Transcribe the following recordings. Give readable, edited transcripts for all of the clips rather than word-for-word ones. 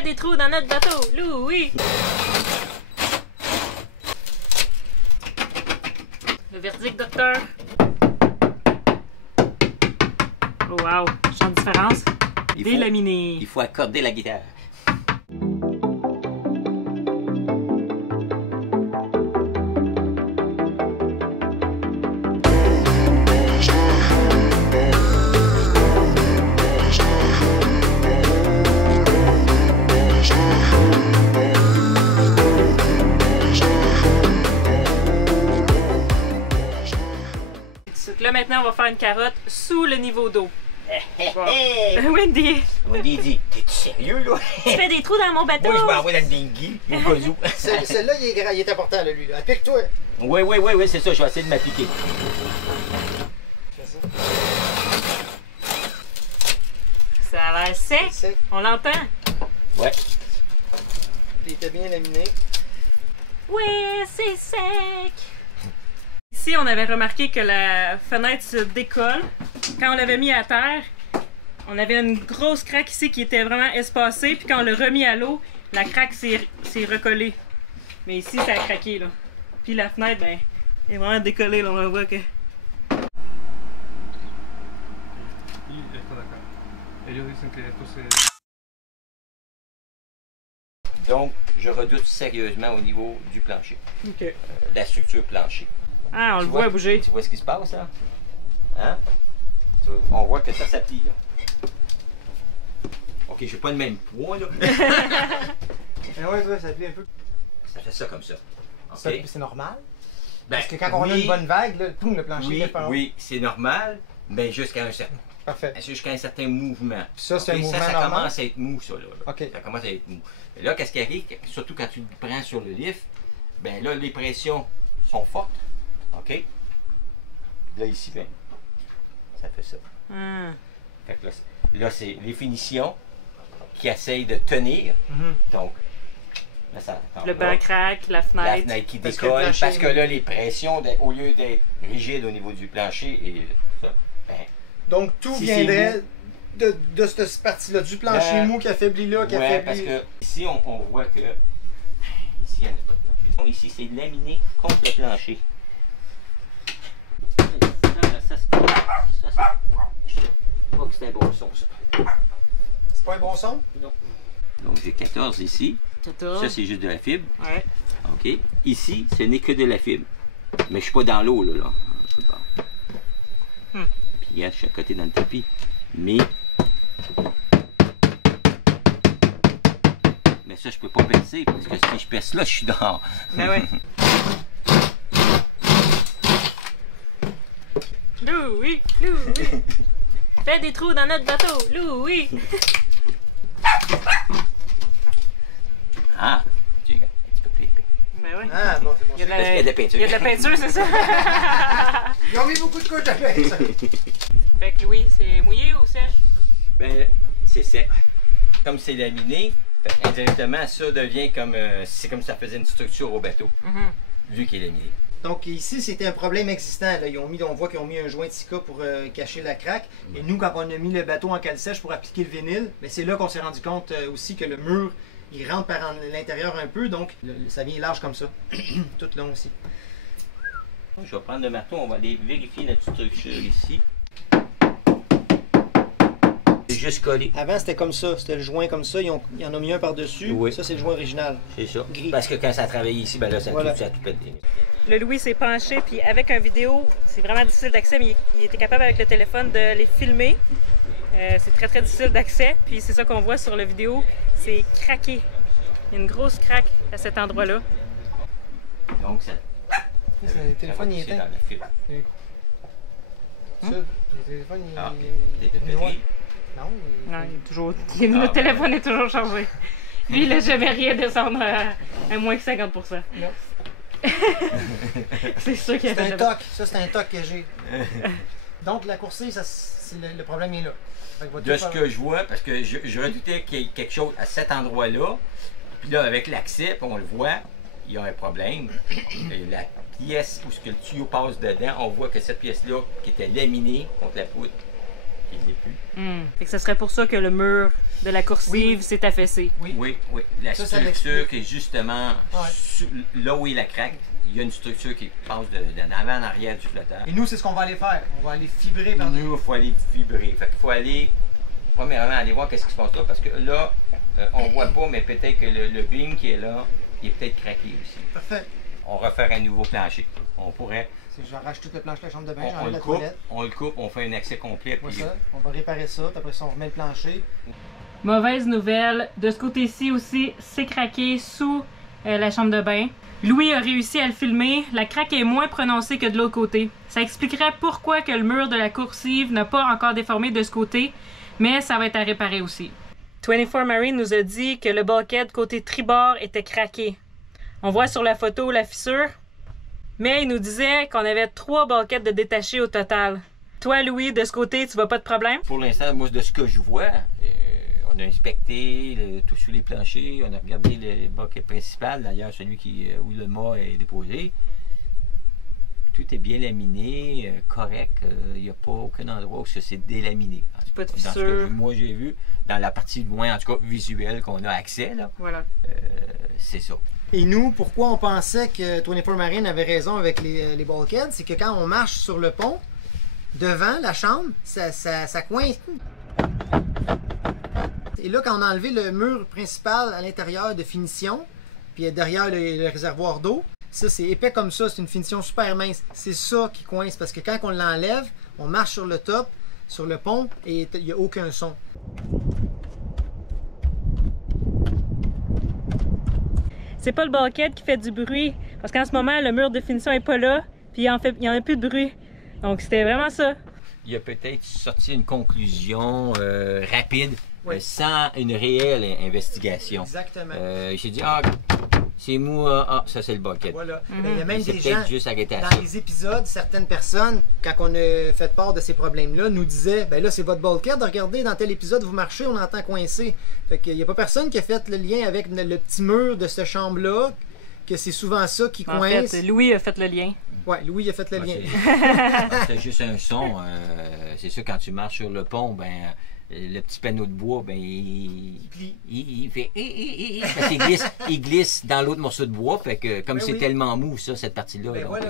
Fais des trous dans notre bateau, Louis! Le verdict, docteur. Oh wow, chant de différence. Délaminé. Il faut accorder la guitare. Là maintenant on va faire une carotte sous le niveau d'eau. Bon. Wendy! Wendy dit, t'es-tu sérieux là? Tu fais des trous dans mon bateau! Moi je m'en vais dans le dinghy, au cas où. Celui-là il est important là, lui. Applique-toi! Oui, c'est ça, je vais essayer de m'appliquer. Ça a l'air sec. On l'entend? Ouais. Il était bien laminé. Oui, c'est sec! Ici, on avait remarqué que la fenêtre se décolle. Quand on l'avait mis à terre, on avait une grosse craque ici qui était vraiment espacée. Puis quand on l'a remis à l'eau, la craque s'est recollée. Mais ici, ça a craqué, là. Puis la fenêtre, ben, est vraiment décollée, là. On voit que... Donc, je redoute sérieusement au niveau du plancher. OK. La structure plancher. Ah, on Tu le voit vois, bouger. Tu vois ce qui se passe, là? Hein? On voit que ça s'applique, là. OK, j'ai pas le même poids, là. Ah ouais, toi, ça plie un peu. Ça fait ça comme ça. OK? C'est normal? Ben, Parce que quand on a une bonne vague, là, tout le plancher lève par en haut. Oui, c'est normal, mais jusqu'à un certain... Parfait. Jusqu'à un certain mouvement. Ça, c'est un mouvement ça normal? commence à être mou, ça, là. OK. Ça commence à être mou. Et là, qu'est-ce qui arrive? Surtout quand tu le prends sur le lift, ben là, les pressions sont fortes. OK? Là, ici, ben, ça fait ça. Fait que là, c'est les finitions qui essayent de tenir. Donc, là, ça... Le banc craque, la fenêtre. La fenêtre qui décolle, parce que là, les pressions, au lieu d'être rigides au niveau du plancher et ça, ben, donc, tout viendrait de cette partie-là, du plancher mou qui affaiblit là, qui affaiblit... parce que ici, on voit que... Ici, il n'y en a pas de plancher. Donc, ici, c'est laminé contre le plancher. Ça, c'est pas que c'est un bon son, ça. C'est pas un bon son? Non. Donc, j'ai 14 ici. 14. Ça, c'est juste de la fibre. Ouais. OK. Ici, ce n'est que de la fibre. Mais je suis pas dans l'eau, là. Je peux pas. Puis, regarde, je suis à côté dans le tapis. Mais ça, je peux pas percer, parce que si je perce là, je suis dehors. Ben ouais. Louis! Fais des trous dans notre bateau, Louis! Ah! Tu regardes, un petit peu plus épais. Ben ouais. Ah, bon, c'est bon. Il y a de Parce qu'il y a de la peinture. Il y a de la peinture, c'est ça? Ils ont mis beaucoup de couches de peinture. Fait que Louis, c'est mouillé ou sèche? Ben, c'est sec. Comme c'est laminé, fait indirectement, ça devient comme... c'est comme si ça faisait une structure au bateau, vu qu'il est laminé. Donc ici, c'était un problème existant. Là. On voit qu'ils ont mis un joint de Sika pour cacher la craque. Et nous, quand on a mis le bateau en cale sèche pour appliquer le vinyle, c'est là qu'on s'est rendu compte aussi que le mur, il rentre par l'intérieur un peu, donc ça vient large comme ça. Tout long aussi. Je vais prendre le marteau, on va aller vérifier notre structure ici. C'est juste collé. Avant, c'était comme ça. C'était le joint comme ça. Il y en a mis un par-dessus. Oui. Ça, c'est le joint original. C'est ça. Gris. Parce que quand ça travaille ici, ben là, ça, Voilà. ça tout pète. Le Louis s'est penché, puis avec un vidéo, c'est vraiment difficile d'accès, mais il était capable avec le téléphone de les filmer. C'est très très difficile d'accès, puis c'est ça qu'on voit sur la vidéo, c'est craqué. Il y a une grosse craque à cet endroit-là. Donc, ça... Le téléphone, il est dans éteint. la fibre. Ça, le téléphone, il Ah, est t'es noir. pris. Non, Non, il est toujours... Le téléphone est toujours chargé. Lui, il n'a jamais rien descendre à moins que 50%. Non. C'est sûr qu'il y a C'est un toc. Ça, c'est un toc que j'ai. Donc, la coursée, le problème est là. De ce que je vois, parce que je redoutais qu'il y ait quelque chose à cet endroit-là. Puis là, avec l'accès, on le voit, il y a un problème. La pièce où ce que le tuyau passe dedans, on voit que cette pièce-là, qui était laminée contre la poutre, qu'il ne l'est plus. Fait que ce serait pour ça que le mur de la coursive s'est affaissé. Oui. La structure qui est justement là où est la craque, il y a une structure qui passe d'avant en arrière du flotteur. Et nous, c'est ce qu'on va aller faire. On va aller fibrer par Nous, il faut aller fibrer. Fait qu'il faut aller, premièrement, aller voir qu'est-ce qui se passe là, parce que là, on voit pas, mais peut-être que le beam qui est là, il est peut-être craqué aussi. Parfait. On refaire un nouveau plancher. On pourrait... J'arrache toute le plancher de la chambre de bain, on j'enlève la le coupe, toilette. on le coupe, on fait un accès complet. Puis... Ça. On va réparer ça, puis après ça, on remet le plancher. Mauvaise nouvelle, de ce côté-ci aussi, c'est craqué sous la chambre de bain. Louis a réussi à le filmer, la craque est moins prononcée que de l'autre côté. Ça expliquerait pourquoi que le mur de la coursive n'a pas encore déformé de ce côté, mais ça va être à réparer aussi. 24 Marine nous a dit que le bulkhead côté tribord était craqué. On voit sur la photo la fissure, mais il nous disait qu'on avait 3 bulkheads de détachés au total. Toi, Louis, de ce côté, tu vois pas de problème? Pour l'instant, moi, de ce que je vois, on a inspecté tout sous les planchers, on a regardé le bulkhead principal, d'ailleurs celui où le mât est déposé. Tout est bien laminé, correct, il n'y a pas aucun endroit où ça s'est délaminé. Pas de fissure. Dans ce que moi j'ai vu, dans la partie loin, en tout cas visuelle qu'on a accès, là, voilà. C'est ça. Et nous, pourquoi on pensait que 24 Marine avait raison avec les bulkheads, c'est que quand on marche sur le pont, devant la chambre, ça coince. Et là, quand on a enlevé le mur principal à l'intérieur de finition, puis derrière le réservoir d'eau, ça c'est épais comme ça, c'est une finition super mince. C'est ça qui coince, parce que quand on l'enlève, on marche sur le top, sur le pont, et il n'y a aucun son. C'est pas le bulkhead qui fait du bruit, parce qu'en ce moment, le mur de finition est pas là, puis il n'y en a plus de bruit. Donc c'était vraiment ça. Il a peut-être sorti une conclusion rapide, oui. Sans une réelle investigation. Exactement. J'ai dit, c'est mou, ça c'est le bulkhead. Voilà. Il y a même des gens, juste arrêté à dans ça. les épisodes, certaines personnes, quand on a fait part de ces problèmes-là, nous disaient, ben là c'est votre bulkhead, regardez, dans tel épisode vous marchez, on entend coincer. Fait qu'il n'y a pas personne qui a fait le lien avec le petit mur de cette chambre-là, que c'est souvent ça qui coince. En fait, Louis a fait le lien. Ouais, Louis a fait le lien. C'est juste un son. C'est sûr, quand tu marches sur le pont, ben le petit panneau de bois, ben il fait parce qu'il glisse dans l'autre morceau de bois. Fait que comme c'est tellement mou, ça, cette partie-là. Ben donc, voilà.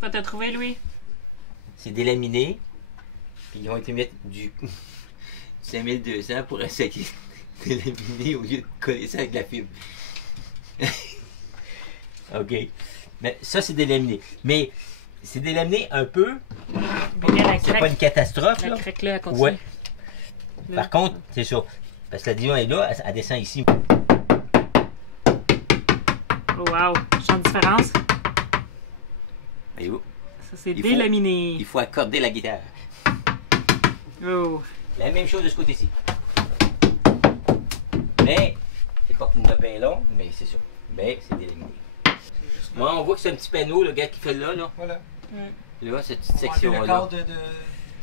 Quoi t'as trouvé, Louis? C'est délaminé. Puis ils ont été mettre du 5200 pour essayer de délaminer au lieu de coller ça avec la fibre. OK. Mais ça, c'est délaminé. Mais c'est délaminé un peu. C'est pas une catastrophe. La craque là, elle continue. Ouais. Par contre, c'est ça. Parce que la division est là, elle descend ici. Oh, wow! Chant de différence. Et où? Ça, c'est délaminé. Il faut accorder la guitare. Oh! La même chose de ce côté-ci. Mais, c'est pas qu'il y en a bien long, mais c'est ça. Mais c'est délaminé. Moi, on voit que c'est un petit panneau, le gars qui fait là. Voilà. Là, cette petite section-là.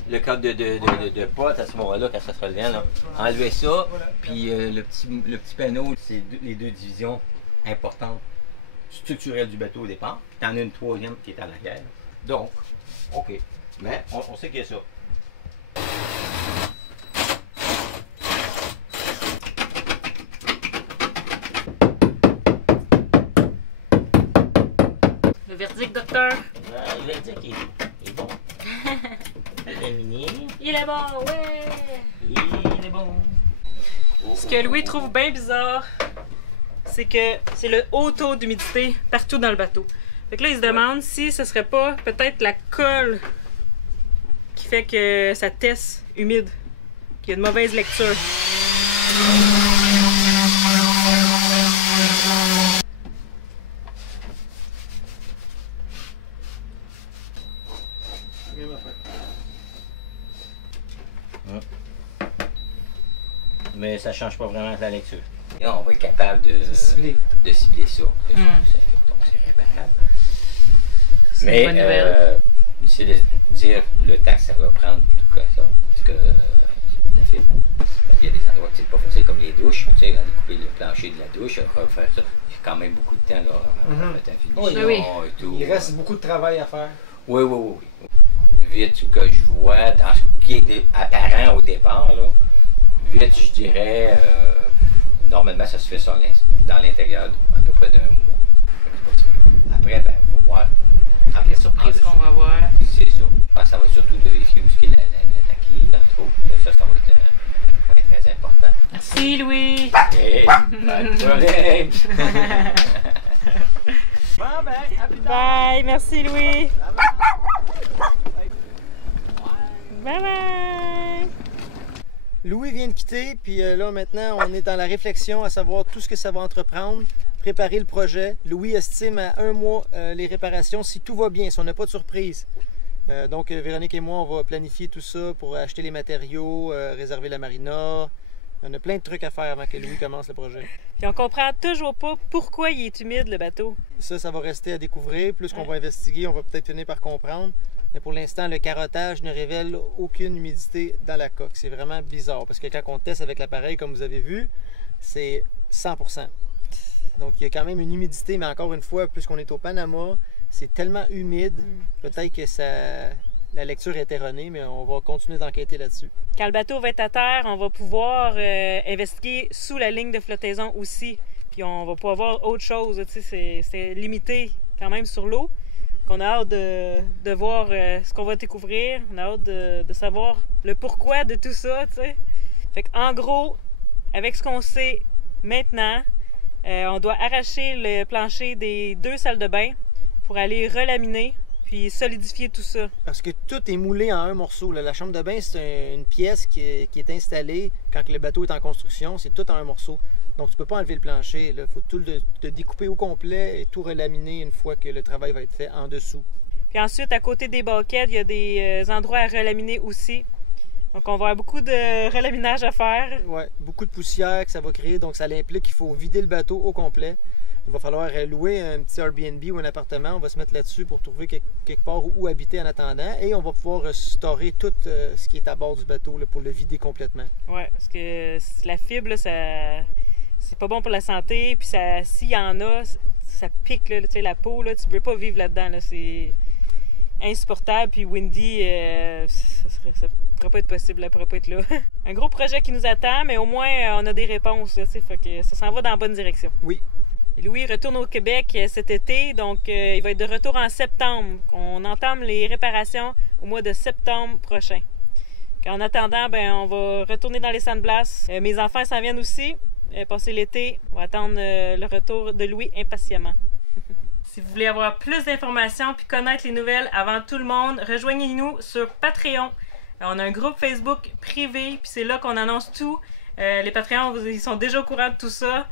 Le cadre de pote à ce moment-là, quand ça se revient, là. Enlevez ça, voilà. Puis le petit panneau, c'est les deux divisions importantes structurelles du bateau au départ. Puis t'en as une troisième qui est en arrière. Donc, OK. Mais on sait qu'il y a ça. Le verdict, docteur? Le verdict est bon. Il est bon, ouais! Il est bon. Ce que Louis trouve bien bizarre, c'est que c'est le haut taux d'humidité partout dans le bateau. Fait que là, il se demande si ce serait pas peut-être la colle qui fait que ça teste humide, qu'il y a de mauvaise lecture. Mais ça change pas vraiment la lecture. Et là, on va être capable de cibler ça. Donc c'est réparable. Mais c'est de dire le temps que ça va prendre tout ça. Parce que fil. Il y a des endroits que c'est pas facile, comme les douches. Tu sais, découper le plancher de la douche, refaire ça. Il y a quand même beaucoup de temps là, à mettre un finition et tout. Il reste beaucoup de travail à faire. Oui. Vite que je vois, dans ce qui est apparent au départ, là, vite, je dirais, normalement, ça se fait ça dans l'intérieur à peu près d'un mois. Après, ben, il faut voir. Les surprises qu'on va voir. C'est ça. Je pense que ça va surtout vérifier où est la quille, entre autres. Ça va être un point très important. Merci, Louis. Hey, pas de problème. Bon, ben, à plus tard. Bye. Merci, Louis. Bye bye. Louis vient de quitter, puis là maintenant on est dans la réflexion à savoir tout ce que ça va entreprendre, préparer le projet. Louis estime à 1 mois les réparations si tout va bien, si on n'a pas de surprise. Donc Véronique et moi on va planifier tout ça pour acheter les matériaux, réserver la marina. On a plein de trucs à faire avant que Louis commence le projet. Puis on comprend toujours pas pourquoi il est humide le bateau. Ça va rester à découvrir. Plus qu'on va investiguer, on va peut-être finir par comprendre. Mais pour l'instant, le carottage ne révèle aucune humidité dans la coque. C'est vraiment bizarre parce que quand on teste avec l'appareil, comme vous avez vu, c'est 100%. Donc il y a quand même une humidité, mais encore une fois, puisqu'on est au Panama, c'est tellement humide, peut-être que la lecture est erronée, mais on va continuer d'enquêter là-dessus. Quand le bateau va être à terre, on va pouvoir investiguer sous la ligne de flottaison aussi. Puis on va pouvoir voir autre chose. C'est limité quand même sur l'eau. On a hâte de voir ce qu'on va découvrir. On a hâte de savoir le pourquoi de tout ça, tu sais. Fait qu'en gros, avec ce qu'on sait maintenant, on doit arracher le plancher des 2 salles de bain pour aller relaminer puis solidifier tout ça. Parce que tout est moulé en un morceau. Là. La chambre de bain, c'est une pièce qui est installée quand le bateau est en construction. C'est tout en un morceau. Donc, tu peux pas enlever le plancher. Il faut tout le découper au complet et tout relaminer une fois que le travail va être fait en dessous. Puis ensuite, à côté des banquettes, il y a des endroits à relaminer aussi. Donc, on va avoir beaucoup de relaminage à faire. Oui, beaucoup de poussière que ça va créer. Donc, ça implique qu'il faut vider le bateau au complet. Il va falloir louer un petit Airbnb ou un appartement. On va se mettre là-dessus pour trouver quelque part où habiter en attendant. Et on va pouvoir restaurer tout ce qui est à bord du bateau là, pour le vider complètement. Oui, parce que la fibre, là, ça... c'est pas bon pour la santé. Puis s'il y en a, ça pique là, la peau. Là, tu veux pas vivre là-dedans. Là, c'est insupportable. Puis Windy, ça pourrait pas être possible. Elle pourrait pas être là. Un gros projet qui nous attend, mais au moins on a des réponses. Là, fait que ça s'en va dans la bonne direction. Oui. Et Louis retourne au Québec cet été, donc il va être de retour en septembre. On entame les réparations au mois de septembre prochain. En attendant, ben, on va retourner dans les sandblasts. Mes enfants s'en viennent aussi. Passer l'été, on va attendre le retour de Louis impatiemment. Si vous voulez avoir plus d'informations puis connaître les nouvelles avant tout le monde, rejoignez-nous sur Patreon. On a un groupe Facebook privé, puis c'est là qu'on annonce tout. Les Patreons, ils sont déjà au courant de tout ça.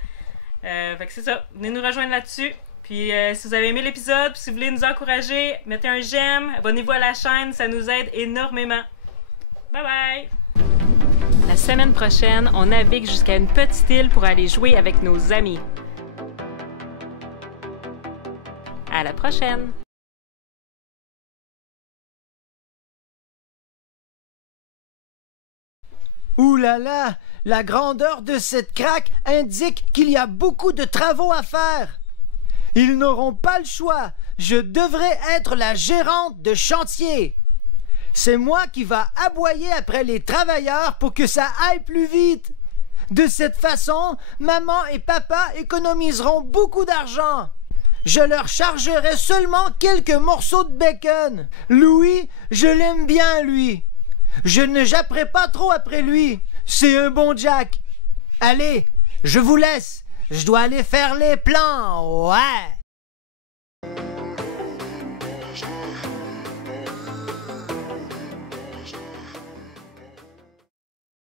Fait que c'est ça, venez nous rejoindre là-dessus. Puis si vous avez aimé l'épisode, si vous voulez nous encourager, mettez un j'aime, abonnez-vous à la chaîne, ça nous aide énormément. Bye bye! La semaine prochaine, on navigue jusqu'à une petite île pour aller jouer avec nos amis. À la prochaine! Ouh là là! La grandeur de cette craque indique qu'il y a beaucoup de travaux à faire. Ils n'auront pas le choix. Je devrais être la gérante de chantier. C'est moi qui va aboyer après les travailleurs pour que ça aille plus vite. De cette façon, maman et papa économiseront beaucoup d'argent. Je leur chargerai seulement quelques morceaux de bacon. Louis, je l'aime bien, lui. Je ne japperai pas trop après lui. C'est un bon Jack. Allez, je vous laisse. Je dois aller faire les plans. Ouais.